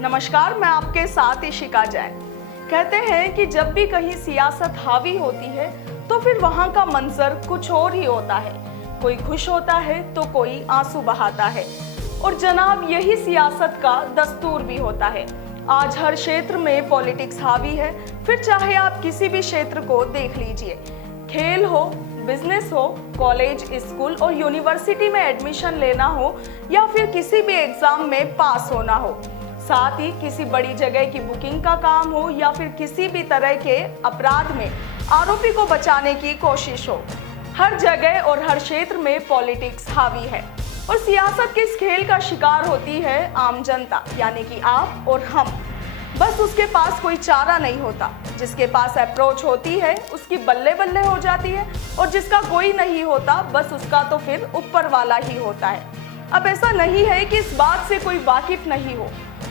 नमस्कार, मैं आपके साथ इशिका जैन। कहते हैं कि जब भी कहीं सियासत हावी होती है तो फिर वहाँ का मंजर कुछ और ही होता है। कोई खुश होता है तो कोई आंसू बहाता है और जनाब यही सियासत का दस्तूर भी होता है। आज हर क्षेत्र में पॉलिटिक्स हावी है, फिर चाहे आप किसी भी क्षेत्र को देख लीजिए, खेल हो, बिजनेस हो, कॉलेज, स्कूल और यूनिवर्सिटी में एडमिशन लेना हो या फिर किसी भी एग्जाम में पास होना हो, साथ ही किसी बड़ी जगह की बुकिंग का काम हो या फिर किसी भी तरह के अपराध में आरोपी को बचाने की कोशिश हो, हर जगह और हर क्षेत्र में पॉलिटिक्स हावी है। और सियासत के इस खेल का शिकार होती है आम जनता, यानी कि आप और हम। बस उसके पास कोई चारा नहीं होता। जिसके पास अप्रोच होती है उसकी बल्ले बल्ले हो जाती है और जिसका कोई नहीं होता बस उसका तो फिर ऊपर वाला ही होता है। अब ऐसा नहीं है कि इस बात से कोई वाकिफ नहीं हो,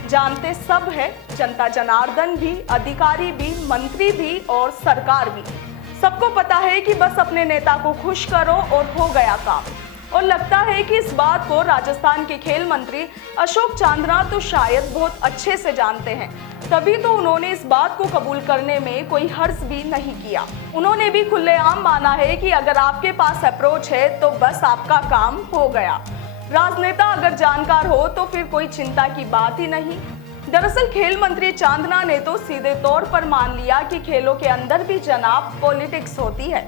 जानते सब है, जनता जनार्दन भी, अधिकारी भी, मंत्री भी और सरकार भी। सबको पता है कि बस अपने नेता को खुश करो और हो गया काम। और लगता है कि इस बात को राजस्थान के खेल मंत्री अशोक चांदना तो शायद बहुत अच्छे से जानते हैं, तभी तो उन्होंने इस बात को कबूल करने में कोई हर्ज भी नहीं किया। उन्होंने भी खुलेआम माना है कि अगर आपके पास अप्रोच है तो बस आपका काम हो गया। राजनेता अगर जानकार हो तो फिर कोई चिंता की बात ही नहीं। दरअसल खेल मंत्री चांदना ने तो सीधे तौर पर मान लिया कि खेलों के अंदर भी जनाब पॉलिटिक्स होती है,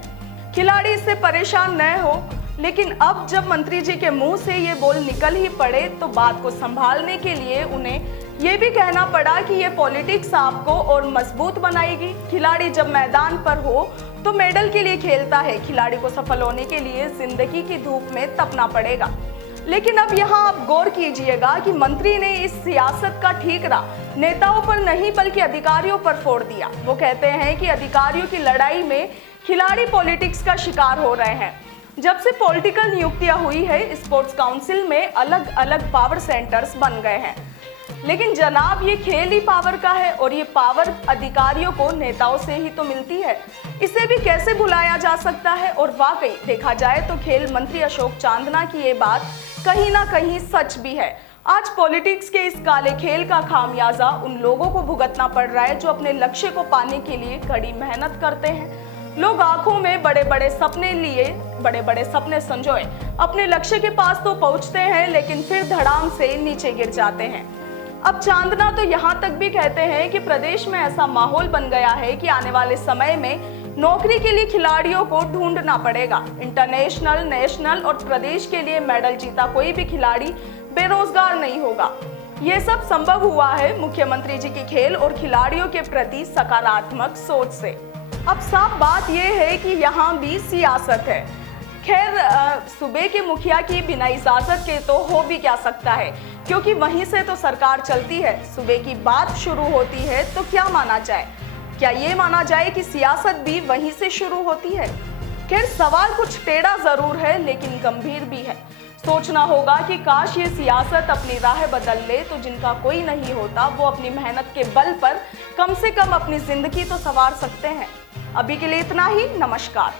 खिलाड़ी इससे परेशान न हो। लेकिन अब जब मंत्री जी के मुंह से ये बोल निकल ही पड़े तो बात को संभालने के लिए उन्हें ये भी कहना पड़ा कि ये पॉलिटिक्स आपको और मजबूत बनाएगी। खिलाड़ी जब मैदान पर हो तो मेडल के लिए खेलता है, खिलाड़ी को सफल होने के लिए जिंदगी की धूप में तपना पड़ेगा। लेकिन अब यहाँ आप गौर कीजिएगा कि मंत्री ने इस सियासत का ठीकरा नेताओं पर नहीं बल्कि अधिकारियों पर फोड़ दिया। वो कहते हैं कि अधिकारियों की लड़ाई में खिलाड़ी पॉलिटिक्स का शिकार हो रहे हैं। जब से पॉलिटिकल नियुक्तियां हुई है, स्पोर्ट्स काउंसिल में अलग अलग पावर सेंटर्स बन गए हैं। लेकिन जनाब ये खेल ही पावर का है और ये पावर अधिकारियों को नेताओं से ही तो मिलती है। इसे भी कैसे भुलाया जा सकता है। और वाकई देखा जाए तो खेल मंत्री अशोक चांदना की ये बात कहीं ना कहीं सच भी है। आज पॉलिटिक्स के इस काले खेल का खामियाजा उन लोगों को भुगतना पड़ रहा है जो अपने लक्ष्य को पाने के लिए कड़ी मेहनत करते हैं। लोग आंखों में बड़े बड़े सपने लिए, बड़े बड़े सपने संजोए अपने लक्ष्य के पास तो पहुंचते हैं, लेकिन फिर धड़ाम से नीचे गिर जाते हैं। अब चांदना तो यहाँ तक भी कहते हैं कि प्रदेश में ऐसा माहौल बन गया है कि आने वाले समय में नौकरी के लिए खिलाड़ियों को ढूंढना पड़ेगा। इंटरनेशनल, नेशनल और प्रदेश के लिए मेडल जीता कोई भी खिलाड़ी बेरोजगार नहीं होगा। ये सब संभव हुआ है मुख्यमंत्री जी की खेल और खिलाड़ियों के प्रति सकारात्मक सोच से। अब साफ बात यह है कि यहाँ भी सियासत है। खैर, सूबे के मुखिया की बिना इजाजत के तो हो भी क्या सकता है, क्योंकि वहीं से तो सरकार चलती है। सूबे की बात शुरू होती है तो क्या माना जाए? क्या ये माना जाए कि सियासत भी वहीं से शुरू होती है? खैर, सवाल कुछ टेढ़ा जरूर है लेकिन गंभीर भी है। सोचना होगा कि काश ये सियासत अपनी राह बदल ले तो जिनका कोई नहीं होता वो अपनी मेहनत के बल पर कम से कम अपनी जिंदगी तो संवार सकते हैं। अभी के लिए इतना ही। नमस्कार।